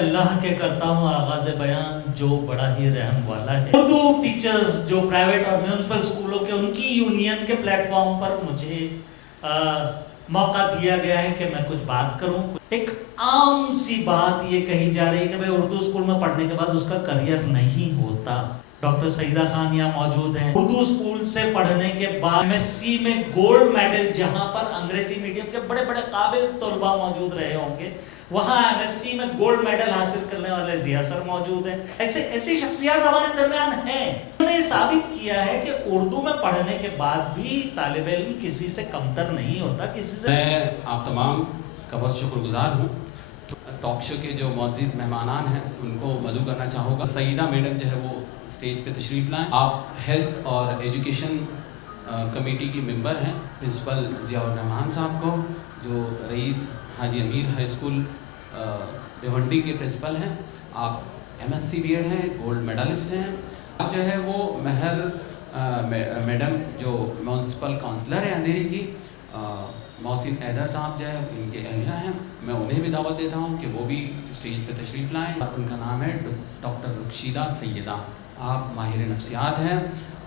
अल्लाह के करता हूँ आगाज बयान जो बड़ा ही रहम वाला है। उर्दू टीचर्स जो प्राइवेट और म्यूनिसिपल स्कूलों के उनकी यूनियन के प्लेटफॉर्म पर मुझे मौका दिया गया है कि मैं कुछ बात करूं। एक आम सी बात ये कही जा रही है कि भाई उर्दू स्कूल में पढ़ने के बाद उसका करियर नहीं होता। डॉक्टर सईदा खान यहाँ मौजूद हैं। उर्दू स्कूल से पढ़ने के बाद एमएससी में गोल्ड मेडल, जहां पर अंग्रेजी मीडियम के बड़े बड़े काबिल तलबा मौजूद रहे होंगे, वहां एमएससी में गोल्ड मेडल हासिल करने वाले जिया सर मौजूद हैं। ऐसी शख्सियत हमारे दरमियान हैं। उन्होंने साबित किया है कि उर्दू में पढ़ने के बाद भी तालिब इल्म किसी से कमतर नहीं होता, किसी से। मैं आप तमाम का बहुत शुक्रगुजार हूँ। टॉक शो के जो मौजूद मेहमानान हैं उनको मदू करना चाहूँगा। सईदा मैडम जो है वो स्टेज पे तशरीफ़ लाएँ। आप हेल्थ और एजुकेशन कमेटी की मेंबर हैं। प्रिंसिपल ज़ियाउर रहमान साहब को, जो रईस हाजी अमीर हाई स्कूल भिवंडी के प्रिंसिपल हैं। आप एमएससी बीएड हैं, गोल्ड मेडलिस्ट हैं। आप जो है वो महर मैडम जो म्यूनसिपल काउंसलर है अंधेरी की, मोहसिन हैदर साहब जो है इनके अहलिया हैं। मैं उन्हें भी दावत देता हूँ कि वो भी स्टेज पे तशरीफ़ लाएँ। उनका नाम है डॉक्टर रुखशीदा सैयदा। आप माहिर नफ्सियात हैं।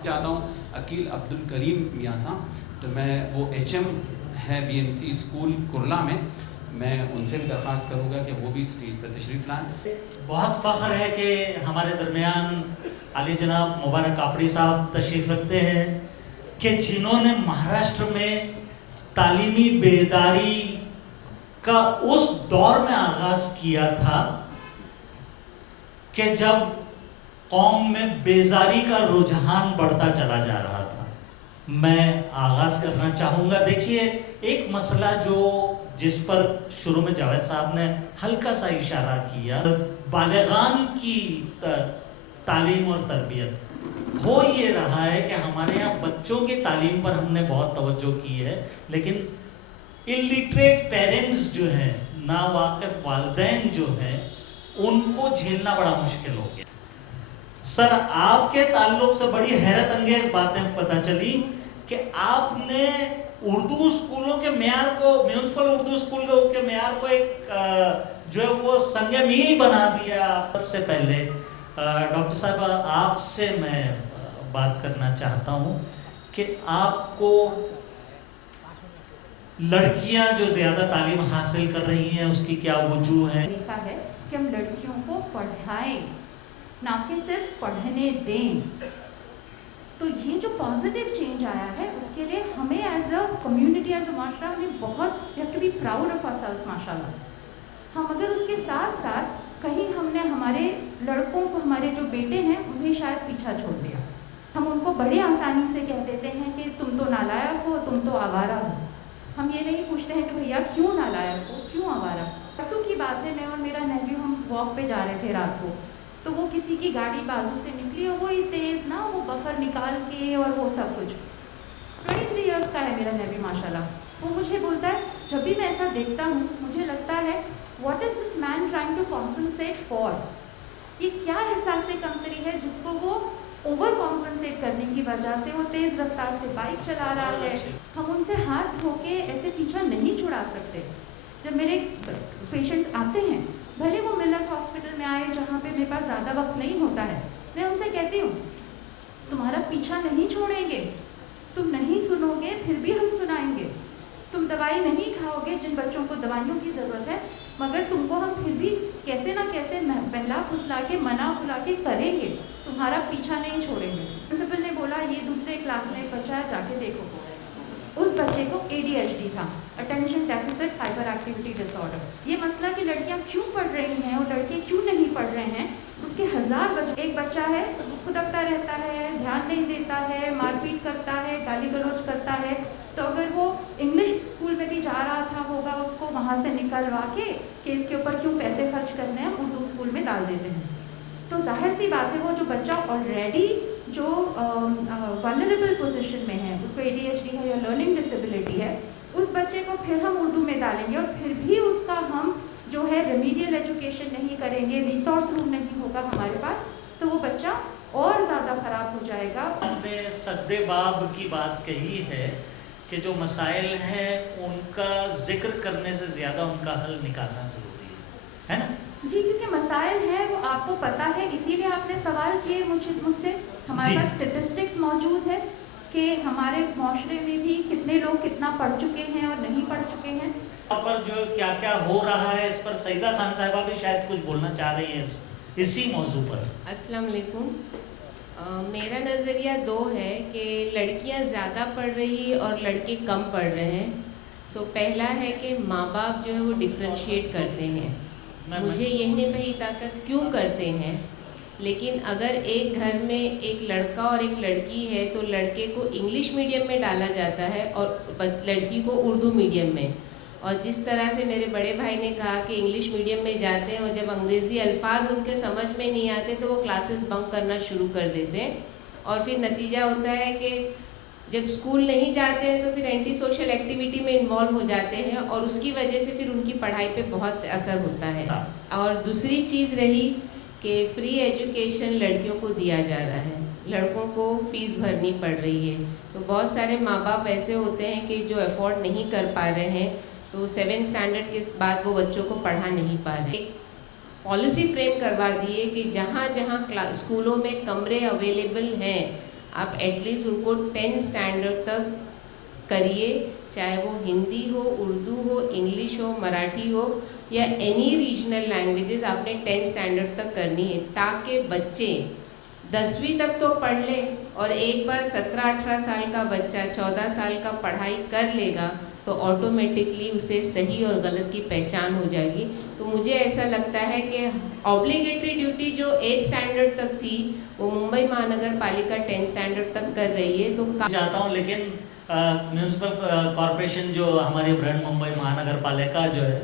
चाहता हूँ अकील अब्दुल करीम मियाँ साहब, तो मैं वो HM है BMC स्कूल कुरला में, मैं उनसे भी दरख्वास्त करूँगा कि वो भी स्टेज पर तशरीफ़ लाएँ। बहुत फ़ख्र है कि हमारे दरमियान अली जनाब मुबारक कापड़ी साहब तशरीफ़ रखते हैं कि जिन्होंने महाराष्ट्र में तालीमी बेदारी का उस दौर में आगाज़ किया था कि जब कौम में बेजारी का रुझान बढ़ता चला जा रहा था। मैं आगाज़ करना चाहूँगा। देखिए, एक मसला जिस पर शुरू में जावेद साहब ने हल्का सा इशारा किया, बालिगान की तालीम और तरबियत। हो ये रहा है कि हमारे यहाँ बच्चों की तालीम पर हमने बहुत तवज्जो की है, लेकिन इलिटरेट पेरेंट्स जो हैं, नावाकिफ वालिदैन जो हैं, उनको झेलना बड़ा मुश्किल हो गया। सर, आपके ताल्लुक से बड़ी हैरत अंगेज बातें पता चली कि आपने उर्दू स्कूलों के मेयार को, म्यूनिसिपल उर्दू स्कूल के मेयार को एक जो है वो संग मील बना दिया। सबसे पहले डॉक्टर साहब आपसे मैं बात करना चाहता हूँ कि आपको लड़कियां जो ज्यादा तालीम हासिल कर रही हैं उसकी क्या वजूह है? तरीका है कि हम लड़कियों को पढ़ाएं, ना कि सिर्फ पढ़ने दें। तो ये जो पॉजिटिव चेंज आया है उसके लिए हमें as a community, as a माशरा, हमें बहुत we have to be proud of ourselves माशाल्लाह। हम अगर उसके साथ साथ कहीं हमने हमारे लड़कों को, हमारे जो बेटे हैं उन्हें शायद पीछा छोड़ दिया। हम उनको बड़े आसानी से कह देते हैं कि तुम तो नालायक हो, तुम तो आवारा हो। हम ये नहीं पूछते हैं कि भैया क्यों नालायक हो, क्यों आवारा। परसों की बात है, मैं और मेरा नेफ्यू हम वॉक पे जा रहे थे रात को, तो वो किसी की गाड़ी बाजू से निकली और वो ही तेज़ ना, वो बफर निकाल के और वो सब कुछ। 23 इयर्स का है मेरा नेफ्यू माशाल्लाह। वो मुझे बोलता है, जब भी मैं ऐसा देखता हूँ मुझे लगता है what is this man trying to compensate for. ये क्या एहसास कमतरी है जिसको वो ओवर कॉम्पनसेट करने की वजह से वो तेज़ रफ्तार से बाइक चला रहा है। हम उनसे हाथ धो के ऐसे पीछा नहीं छुड़ा सकते। जब मेरे पेशेंट्स आते हैं, भले वो मिलत हॉस्पिटल में आए जहाँ पे मेरे पास ज़्यादा वक्त नहीं होता है, मैं उनसे कहती हूँ तुम्हारा पीछा नहीं छोड़ेंगे, तुम नहीं सुनोगे फिर भी हम सुनाएंगे। तुम दवाई नहीं खाओगे, जिन बच्चों को दवाइयों की ज़रूरत है, मगर तुमको हम फिर भी कैसे ना कैसे बहला फुसला के, मना बुला के करेंगे, तुम्हारा पीछा नहीं छोड़ेंगे। प्रिंसिपल ने बोला ये दूसरे क्लास में एक बच्चा है, जाके देखो। उस बच्चे को ADHD था, attention deficit hyper activity disorder. ये मसला कि लड़कियां क्यों पढ़ रही हैं और लड़के क्यों नहीं पढ़ रहे हैं, उसके 1000 वजह। एक बच्चा है खुदकता रहता है, ध्यान नहीं देता है, मारपीट करता है, गाली गलौज करता है, तो अगर वो इंग्लिश स्कूल में भी जा रहा था होगा, उसको वहाँ से निकलवा के कि इसके ऊपर क्यों पैसे खर्च करने हैं, उर्दू स्कूल में डाल देते हैं। तो जाहिर सी बात है वो जो बच्चा ऑलरेडी जो वल्नरेबल पोजीशन में है, उसको ADHD है या लर्निंग डिसेबिलिटी है, उस बच्चे को फिर हम उर्दू में डालेंगे और फिर भी उसका हम जो है रेमीडियल एजुकेशन नहीं करेंगे, रिसोर्स रूम नहीं होगा हमारे पास, तो वो बच्चा और ज़्यादा ख़राब हो जाएगा। हमने सद्दे बाब की बात कही है कि जो मसाइल हैं उनका जिक्र करने से ज़्यादा उनका हल निकालना ज़रूरी है ना? जी, क्योंकि मसाइल मसाइल हैं वो आपको पता है, इसीलिए आपने सवाल किए मुझसे। हमारे पास स्टेटिस्टिक्स मौजूद है कि हमारे माशरे में भी कितने लोग कितना पढ़ चुके हैं और नहीं पढ़ चुके हैं। यहाँ पर जो क्या क्या हो रहा है इस पर सईदा खान साहिबा भी शायद कुछ बोलना चाह रही है इसी मौजू पर। अस्सलाम वालेकुम। मेरा नज़रिया दो है कि लड़कियां ज़्यादा पढ़ रही और लड़के कम पढ़ रहे हैं। पहला है कि माँ बाप जो है वो डिफ्रेंशिएट करते हैं। मुझे ये नहीं पता कि क्यों करते हैं, लेकिन अगर एक घर में एक लड़का और एक लड़की है तो लड़के को इंग्लिश मीडियम में डाला जाता है और लड़की को उर्दू मीडियम में। और जिस तरह से मेरे बड़े भाई ने कहा कि इंग्लिश मीडियम में जाते हैं और जब अंग्रेज़ी अल्फाज उनके समझ में नहीं आते तो वो क्लासेस बंक करना शुरू कर देते हैं, और फिर नतीजा होता है कि जब स्कूल नहीं जाते हैं तो फिर एंटी सोशल एक्टिविटी में इन्वॉल्व हो जाते हैं और उसकी वजह से फिर उनकी पढ़ाई पे बहुत असर होता है। और दूसरी चीज़ रही कि फ्री एजुकेशन लड़कियों को दिया जा रहा है, लड़कों को फ़ीस भरनी पड़ रही है। तो बहुत सारे माँ बाप ऐसे होते हैं कि जो अफोर्ड नहीं कर पा रहे हैं, तो 7th स्टैंडर्ड के बाद वो बच्चों को पढ़ा नहीं पा रहे। पॉलिसी फ्रेम करवा दिए कि जहाँ जहाँ स्कूलों में कमरे अवेलेबल हैं आप एटलीस्ट उनको 10th स्टैंडर्ड तक करिए, चाहे वो हिंदी हो, उर्दू हो, इंग्लिश हो, मराठी हो या एनी रीजनल लैंग्वेजेस आपने 10th स्टैंडर्ड तक करनी है, ताकि बच्चे 10वीं तक तो पढ़ ले और एक बार 17-18 साल का बच्चा 14 साल का पढ़ाई कर लेगा तो ऑटोमेटिकली उसे सही और गलत की पहचान हो जाएगी। तो मुझे ऐसा लगता है कि ऑब्लिगेटरी ड्यूटी जो 8th स्टैंडर्ड तक थी वो मुंबई महानगर पालिका 10th स्टैंडर्ड तक कर रही है। तो चाहता हूँ, लेकिन म्यूनसिपल कॉरपोरेशन जो हमारी बृहन मुंबई महानगर पालिका जो है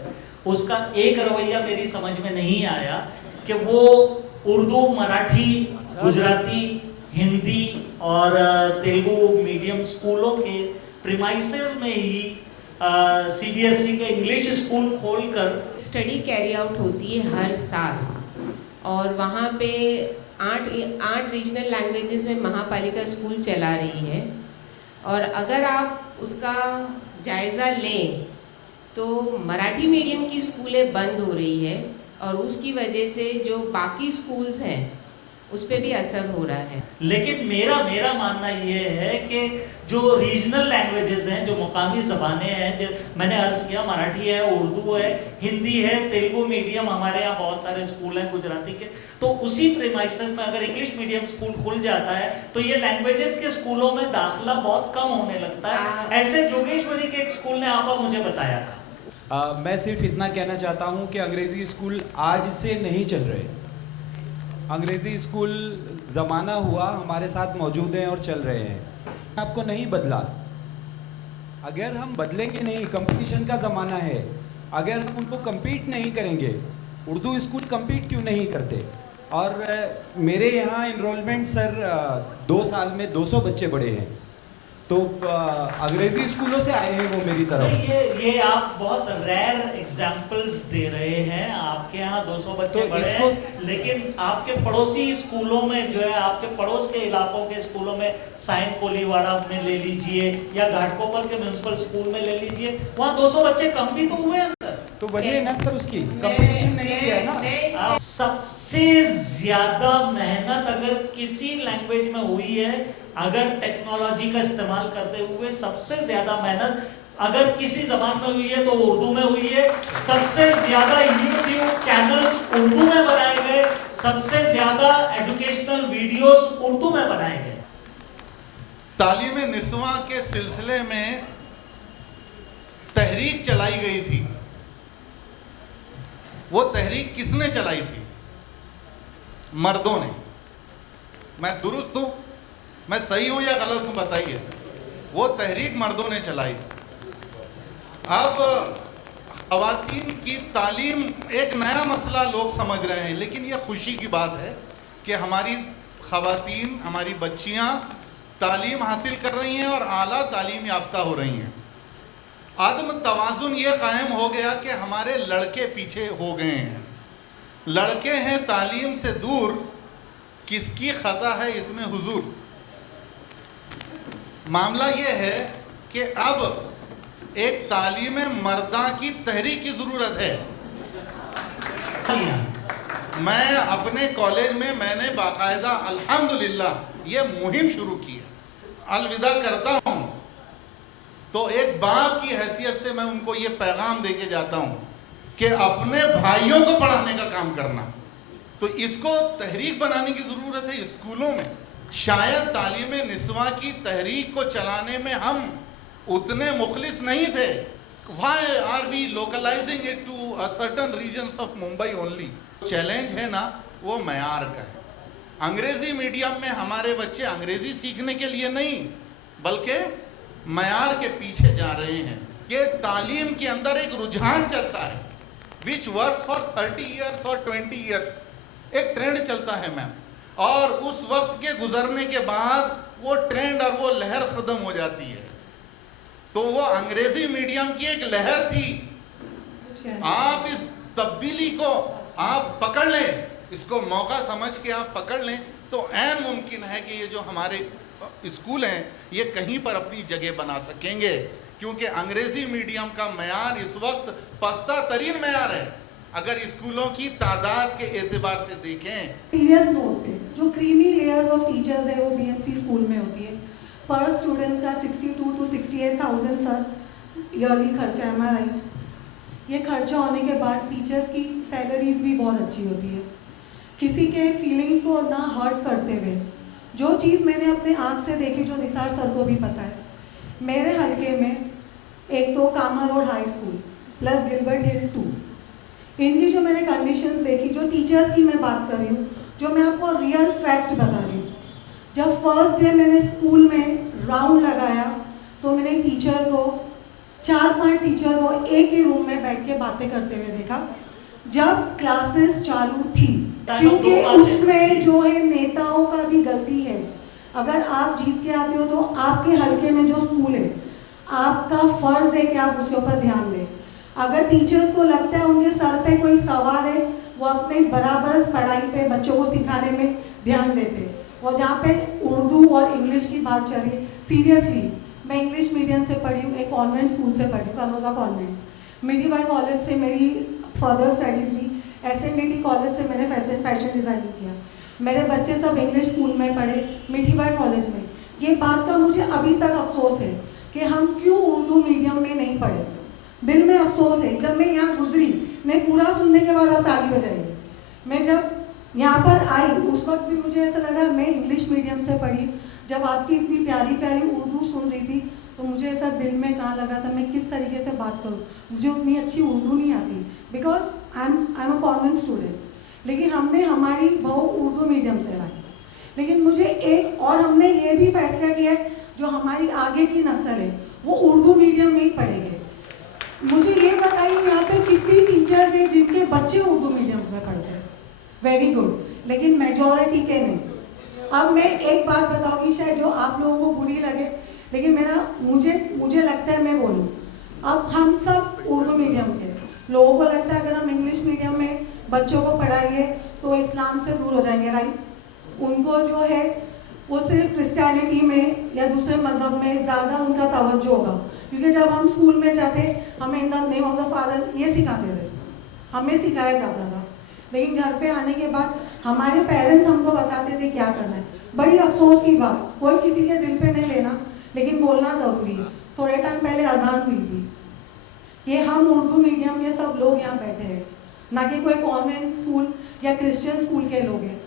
उसका एक रवैया मेरी समझ में नहीं आया कि वो उर्दू, मराठी, गुजराती, हिंदी और तेलुगु मीडियम स्कूलों के प्रीमाइसेस में ही CBSE के इंग्लिश स्कूल खोलकर स्टडी कैरी आउट होती है हर साल और वहाँ पे 8 रीजनल लैंग्वेजेस में महापालिका स्कूल चला रही है। और अगर आप उसका जायज़ा लें तो मराठी मीडियम की स्कूलें बंद हो रही है और उसकी वजह से जो बाकी स्कूल्स हैं उस पर भी असर हो रहा है। लेकिन मेरा मानना ये है कि जो रीजनल लैंग्वेजेस हैं, जो मुकामी ज़बानें हैं, जो मैंने अर्ज़ किया मराठी है, उर्दू है, हिंदी है, तेलुगु मीडियम हमारे यहाँ बहुत सारे स्कूल हैं गुजराती के, तो उसी प्रीमाइसेस में अगर इंग्लिश मीडियम स्कूल खुल जाता है तो ये लैंग्वेजेस के स्कूलों में दाखिला बहुत कम होने लगता है। ऐसे जोगेश्वरी के एक स्कूल ने आपा मुझे बताया था। मैं सिर्फ इतना कहना चाहता हूँ कि अंग्रेज़ी स्कूल आज से नहीं चल रहे। अंग्रेज़ी स्कूल ज़माना हुआ हमारे साथ मौजूद हैं और चल रहे हैं, आपको नहीं बदला। अगर हम बदलेंगे नहीं, कंपटीशन का ज़माना है, अगर हम उनको compete नहीं करेंगे, उर्दू स्कूल compete क्यों नहीं करते? और मेरे यहाँ इनरोलमेंट सर 2 साल में 200 बच्चे बढ़े हैं, तो अंग्रेजी स्कूलों से आए हैं वो मेरी तरफ। ये आप बहुत रेयर एग्जांपल्स दे रहे हैं। आपके यहाँ 200 बच्चे तो बढ़े हैं, लेकिन आपके पड़ोसी स्कूलों में जो है, आपके पड़ोस के इलाकों के स्कूलों में, साइन कोलीवाड़ा में ले लीजिए या घाटकोपर के म्यूनसिपल स्कूल में ले लीजिए, वहाँ 200 बच्चे कम भी तो हुए हैं सर। तो वजह है ना सर उसकी कंपटीशन नहीं किया ना। सबसे ज्यादा मेहनत अगर किसी लैंग्वेज में हुई है, अगर टेक्नोलॉजी का इस्तेमाल करते हुए सबसे ज्यादा मेहनत अगर किसी जबान में हुई है तो उर्दू में हुई है। सबसे ज्यादा यूट्यूब चैनल्स उर्दू में बनाए गए, सबसे ज्यादा एजुकेशनल वीडियोस उर्दू में बनाए गए। तालीम निस्वां के सिलसिले में तहरीक चलाई गई थी। वो तहरीक किसने चलाई थी? मर्दों ने। मैं दुरुस्त हूं, मैं सही हूं या गलत हूं बताइए? वो तहरीक मर्दों ने चलाई। अब ख़वातीन की तालीम एक नया मसला लोग समझ रहे हैं, लेकिन ये खुशी की बात है कि हमारी ख़वातीन, हमारी बच्चियां तालीम हासिल कर रही हैं और आला तालीम याफ्ता हो रही हैं। आदम तवाज़ुन ये कायम हो गया कि हमारे लड़के पीछे हो गए हैं। लड़के हैं तालीम से दूर, किसकी ख़ता है इसमें हुजूर? मामला ये है कि अब एक तालीम मर्दा की तहरीक की ज़रूरत है। मैं अपने कॉलेज में मैंने बाकायदा अल्हम्दुलिल्लाह ये मुहिम शुरू की है। अलविदा करता हूँ तो एक बाप की हैसियत से मैं उनको ये पैगाम दे के जाता हूँ कि अपने भाइयों को पढ़ाने का काम करना। तो इसको तहरीक बनाने की ज़रूरत है स्कूलों में। शायद तालीम निस्वा की तहरीक को चलाने में हम उतने मुखलिस नहीं थे। Why are we localizing it to a certain regions of Mumbai only? Challenge है ना वो मयार का है। अंग्रेजी मीडियम में हमारे बच्चे अंग्रेजी सीखने के लिए नहीं बल्कि मयार के पीछे जा रहे हैं। ये तालीम के अंदर एक रुझान चलता है विच वर्क्स फॉर 30 ईयर्स और 20 ईयर्स। एक ट्रेंड चलता है मैम, और उस वक्त के गुजरने के बाद वो ट्रेंड और वो लहर खत्म हो जाती है। तो वो अंग्रेजी मीडियम की एक लहर थी। आप इस तब्दीली को आप पकड़ लें, इसको मौका समझ के आप पकड़ लें तो ऐन मुमकिन है कि ये जो हमारे स्कूल हैं ये कहीं पर अपनी जगह बना सकेंगे, क्योंकि अंग्रेजी मीडियम का मयार इस वक्त पस्ता तरीन मयार है अगर स्कूलों की तादाद के एतबार से देखें। सीरियस नोट पे जो क्रीमी लेयर ऑफ टीचर्स है वो बीएमसी स्कूल में होती है। पर स्टूडेंट्स का 62 to 68,000 सर ईयरली खर्चा है, मैं राइट? ये खर्चा होने के बाद टीचर्स की सैलरीज भी बहुत अच्छी होती है। किसी के फीलिंग्स को ना हर्ट करते हुए जो चीज़ मैंने अपने आँख से देखी, जो निसार सर को भी पता है, मेरे हलके में एक तो Kama road high school plus Gilbert hill 2, इनकी जो मैंने कंडीशंस देखी, जो टीचर्स की मैं बात कर रही हूँ, जो मैं आपको रियल फैक्ट बता रही हूँ। जब फर्स्ट डे मैंने स्कूल में राउंड लगाया तो मैंने टीचर को 4-5 टीचर को एक ही रूम में बैठ के बातें करते हुए देखा जब क्लासेस चालू थी, क्योंकि उसमें जो है नेताओं का भी गलती है। अगर आप जीत के आते हो तो आपके हलके में जो स्कूल है आपका फर्ज है कि आप उसके ऊपर ध्यान दें। अगर टीचर्स को लगता है उनके सर पे कोई सवाल है, वो अपने बराबर पढ़ाई पे बच्चों को सिखाने में ध्यान देते। और जहाँ पे उर्दू और इंग्लिश की बात चल रही, सीरियसली मैं इंग्लिश मीडियम से पढ़ी हूँ, एक कॉन्वेंट स्कूल से पढ़ी हूँ, कनौजा कॉन्वेंट। मीठीबाई कॉलेज से मेरी फर्दर स्टडीज़ हुई, SMDT कॉलेज से मैंने फैशन डिज़ाइनिंग किया। मेरे बच्चे सब इंग्लिश स्कूल में पढ़े, मीठीबाई कॉलेज में। ये बात का मुझे अभी तक अफसोस है कि हम क्यों उर्दू मीडियम में नहीं पढ़े। दिल में अफसोस है। जब मैं यहाँ गुजरी, मैं पूरा सुनने के बाद आप ताली बजाइए, मैं जब यहाँ पर आई उस वक्त भी मुझे ऐसा लगा मैं इंग्लिश मीडियम से पढ़ी। जब आपकी इतनी प्यारी प्यारी उर्दू सुन रही थी तो मुझे ऐसा दिल में कहाँ लग रहा था मैं किस तरीके से बात करूँ। मुझे उतनी अच्छी उर्दू नहीं आती because I am a convent student. लेकिन हमने हमारी बहू उर्दू मीडियम से लाई। लेकिन मुझे एक और हमने ये भी फैसला किया है जो हमारी आगे की नस्ल है वो उर्दू मीडियम में ही पढ़ेंगे। मुझे ये बताइए यहाँ पे कितनी टीचर्स हैं जिनके बच्चे उर्दू मीडियम्स में पढ़ते हैं? वेरी गुड, लेकिन मेजॉरिटी के नहीं। अब मैं एक बात बताऊँगी शायद जो आप लोगों को बुरी लगे, लेकिन मुझे लगता है मैं बोलूँ। अब हम सब उर्दू मीडियम के लोगों को लगता है अगर हम इंग्लिश मीडियम में बच्चों को पढ़ाएंगे तो इस्लाम से दूर हो जाएंगे, राइट? उनको जो है वो सिर्फ क्रिश्चियनिटी में या दूसरे मज़हब में ज़्यादा उनका तवज्जो होगा, क्योंकि जब हम स्कूल में जाते हमें in the name of the father ये सिखाते थे, हमें सिखाया जाता था। लेकिन घर पे आने के बाद हमारे पेरेंट्स हमको बताते थे क्या करना है। बड़ी अफसोस की बात, कोई किसी के दिल पे नहीं लेना, लेकिन बोलना ज़रूरी है। थोड़े टाइम पहले अजान हुई थी, ये हम उर्दू मीडियम के सब लोग यहाँ बैठे हैं, ना कि कोई कॉन्वेंट स्कूल या क्रिश्चियन स्कूल के लोग हैं।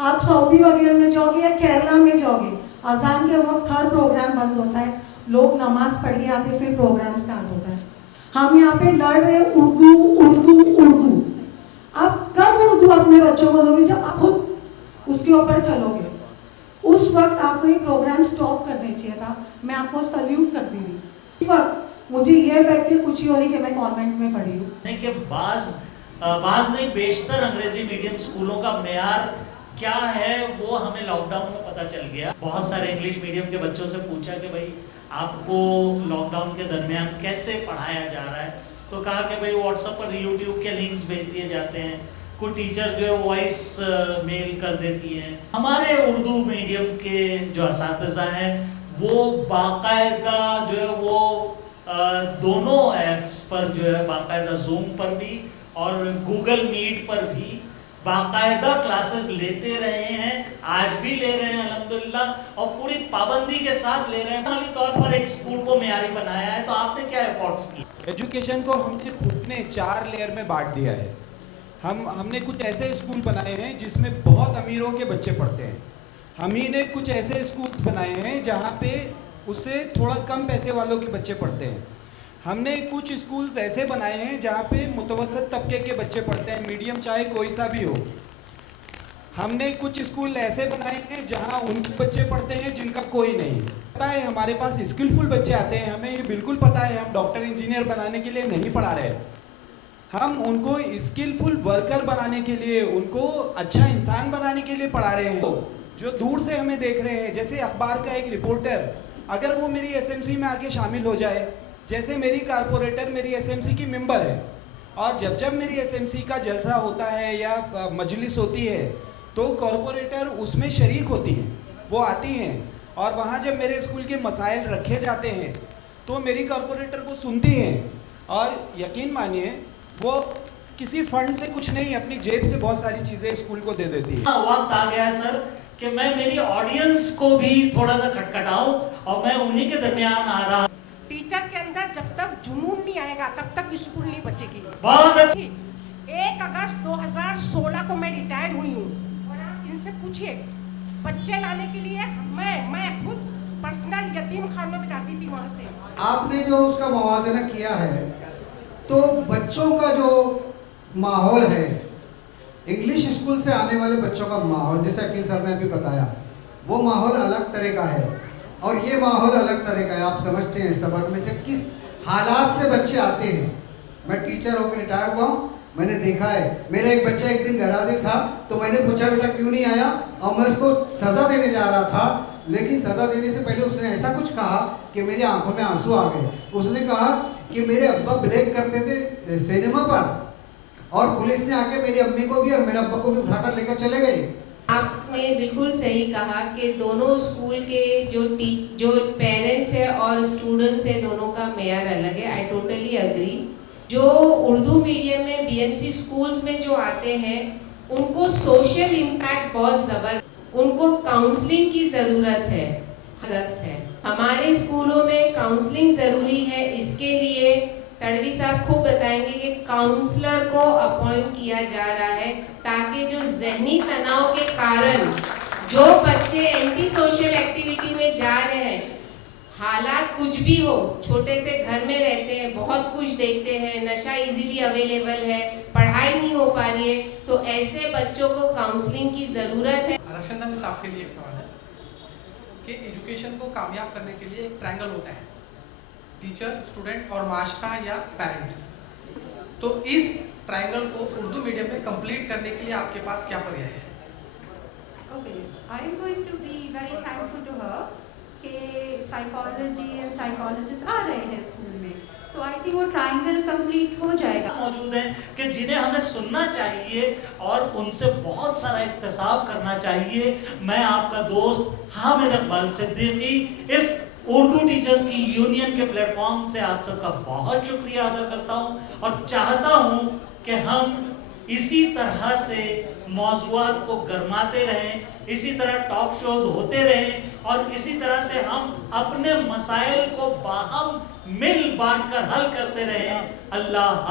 आप सऊदी वगैरह में जाओगे या केरला में जाओगे, अजान के वक्त हर प्रोग्राम बंद होता है, लोग नमाज पढ़ के आते फिर प्रोग्राम स्टार्ट होता है। हम यहाँ पे लड़ रहे उर्दू उर्दू उर्दू। अब कब उर्दू अपने बच्चों को दोगे? जब आप खुद उसके ऊपर चलोगे। उस वक्त आपको ये प्रोग्राम स्टॉप करने चाहिए था। मैं आपको सल्यूट करती थी। इस वक्त मुझे ये बैठ के खुशी हो रही कि मैं कॉन्वेंट में पढ़ी हूँ। नहीं कि बाज नहीं बेशतर अंग्रेजी मीडियम स्कूलों का मेयार क्या है वो हमें लॉकडाउन में पता चल गया। बहुत सारे इंग्लिश मीडियम के बच्चों से पूछा कि भाई आपको लॉकडाउन के दरमियान कैसे पढ़ाया जा रहा है, तो कहा कि भाई व्हाट्सएप पर यूट्यूब के लिंक्स भेज दिए जाते हैं, कोई टीचर जो है वॉइस मेल कर देती हैं। हमारे उर्दू मीडियम के जो असातिज़ा हैं वो बाकायदा जो है वो दोनों ऐप्स पर जो है बाकायदा जूम पर भी और गूगल मीट पर भी बाकायदा क्लासेस लेते रहे हैं, आज भी ले रहे हैं अल्हम्दुलिल्लाह, और पूरी पाबंदी के साथ ले रहे हैं। माली तौर पर एक स्कूल को मेयारी बनाया है, तो आपने क्या एफर्ट्स किए? एजुकेशन को हमने खुद ने 4 लेयर में बांट दिया है। हमने कुछ ऐसे स्कूल बनाए हैं जिसमें बहुत अमीरों के बच्चे पढ़ते हैं। हम ही ने कुछ ऐसे स्कूल बनाए हैं जहाँ पे उससे थोड़ा कम पैसे वालों के बच्चे पढ़ते हैं। हमने कुछ स्कूल्स ऐसे बनाए हैं जहाँ पे मुतवसत तबके के बच्चे पढ़ते हैं, मीडियम चाहे कोई सा भी हो। हमने कुछ स्कूल ऐसे बनाए हैं जहाँ उनके बच्चे पढ़ते हैं जिनका कोई नहीं। पता है हमारे पास स्किलफुल बच्चे आते हैं, हमें ये बिल्कुल पता है हम डॉक्टर इंजीनियर बनाने के लिए नहीं पढ़ा रहे, हम उनको स्किलफुल वर्कर बनाने के लिए, उनको अच्छा इंसान बनाने के लिए पढ़ा रहे हैं। जो दूर से हमें देख रहे हैं, जैसे अखबार का एक रिपोर्टर, अगर वो मेरी एसएमसी में आके शामिल हो जाए, जैसे मेरी कारपोरेटर मेरी एसएमसी की मेंबर है, और जब जब मेरी एसएमसी का जलसा होता है या मजलिस होती है तो कॉरपोरेटर उसमें शरीक होती हैं, वो आती हैं, और वहाँ जब मेरे स्कूल के मसाइल रखे जाते हैं तो मेरी कॉरपोरेटर को सुनती हैं, और यकीन मानिए वो किसी फंड से कुछ नहीं, अपनी जेब से बहुत सारी चीज़ें स्कूल को दे देती है। वक्त आ गया है सर कि मैं मेरी ऑडियंस को भी थोड़ा सा खटखटाऊं, और मैं उन्हीं के दरमियान आ रहा। टीचर के अंदर जब तक जुनून नहीं आएगा तब तक स्कूल नहीं बचेगी। बहुत अच्छी। 1 अगस्त 2016 को मैं रिटायर्ड हुई हूँ, और आप इनसे पूछिए, बच्चे लाने के लिए मैं खुद पर्सनल यतीम खानों में जाती थी वहाँ से। आपने जो उसका मुवाजना किया है, तो बच्चों का जो माहौल है, इंग्लिश स्कूल से आने वाले बच्चों का माहौल, जैसे अकील सर ने अभी बताया, वो माहौल अलग तरह का है और ये माहौल अलग तरह का है। आप समझते हैं सबर में से किस हालात से बच्चे आते हैं। मैं टीचर होकर रिटायर हुआ हूँ, मैंने देखा है। मेरा एक बच्चा एक दिन गैराजिल था, तो मैंने पूछा बेटा क्यों नहीं आया, और मैं उसको सज़ा देने जा रहा था, लेकिन सज़ा देने से पहले उसने ऐसा कुछ कहा कि मेरी आंखों में आंसू आ गए। उसने कहा कि मेरे अब्बा ब्रेक करते थे सिनेमा पर, और पुलिस ने आके मेरी अम्मी को भी और मेरे अब्बा को भी उठाकर लेकर चले गए। आपने बिल्कुल सही कहा कि दोनों स्कूल के जो पेरेंट्स है और स्टूडेंट्स है, दोनों का मेयार अलग है। I totally agree. जो उर्दू मीडियम में बीएमसी स्कूल्स में जो आते हैं, उनको सोशल इम्पैक्ट बहुत ज़बरदस्त, उनको काउंसलिंग की ज़रूरत है। हमारे स्कूलों में काउंसलिंग ज़रूरी है। इसके लिए तड़वी साहब खूब बताएंगे कि काउंसलर को अपॉइंट किया जा रहा है, ताकि जो जहनी तनाव के कारण जो बच्चे एंटी सोशल एक्टिविटी में जा रहे हैं, हालात कुछ भी हो, छोटे से घर में रहते हैं, बहुत कुछ देखते हैं, नशा इजीली अवेलेबल है, पढ़ाई नहीं हो पा रही है, तो ऐसे बच्चों को काउंसलिंग की ज़रूरत है। रशनदा साहब के लिए एक सवाल है कि एजुकेशन को कामयाब करने के लिए एक ट्रायंगल होता है, टीचर, स्टूडेंट और मास्टरा या पेरेंट। तो इस ट्रायंगल को उर्दू मीडियम में कंप्लीट करने के लिए आपके पास क्या पर्याय है? Okay, I am going to be very thankful to her कि साइकोलॉजी एंड साइकोलॉजिस्ट आ रहे हैं स्कूल में, सो आई थिंक वो ट्रायंगल कंप्लीट हो जाएगा। मौजूद हैं कि जिन्हें हमें सुनना चाहिए और उनसे बहुत सारा इक्तसाब करना चाहिए। मैं आपका दोस्त हामिद इकबाल सिद्दीकी इस उर्दू टीचर्स की यूनियन के प्लेटफॉर्म से आप सबका बहुत शुक्रिया अदा करता हूं, और चाहता हूं कि हम इसी तरह से मौज़ूआत को गरमाते रहें, इसी तरह टॉक शोज होते रहें, और इसी तरह से हम अपने मसाइल को बाहम मिल बांट कर हल करते रहें। अल्लाह